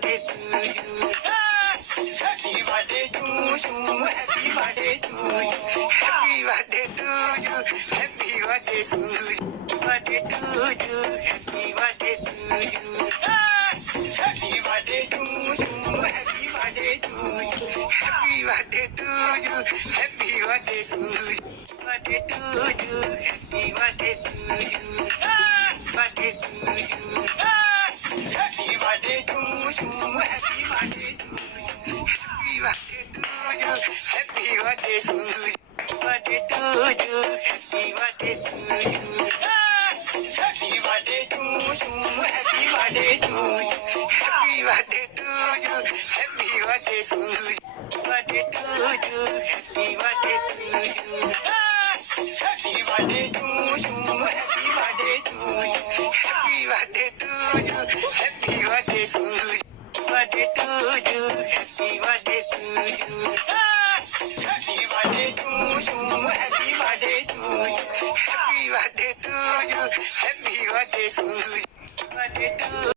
birthday to you. Happy birthday to you. Happy birthday to you. Happy birthday to you. Happy birthday to you. Birthday to you. Happy birthday to you. Happy birthday to you. Happy birthday to you. Happy birthday to you. Happy birthday to you. Birthday to you. Happy birthday to you. Birthday to you. Happy birthday to you. Happy birthday to you. Happy birthday to you. Happy birthday to you. Birthday to you. Happy birthday to you. Happy birthday to you. Happy birthday to you. Happy birthday to you. Happy birthday to you. Birthday to you. Happy birthday to you. Happy birthday to you. Happy birthday to you. Happy birthday to you. Happy birthday to you. Birthday to you. Happy birthday to you. Happy birthday to you. Happy birthday to you. Happy birthday to you. Happy birthday to you. Birthday to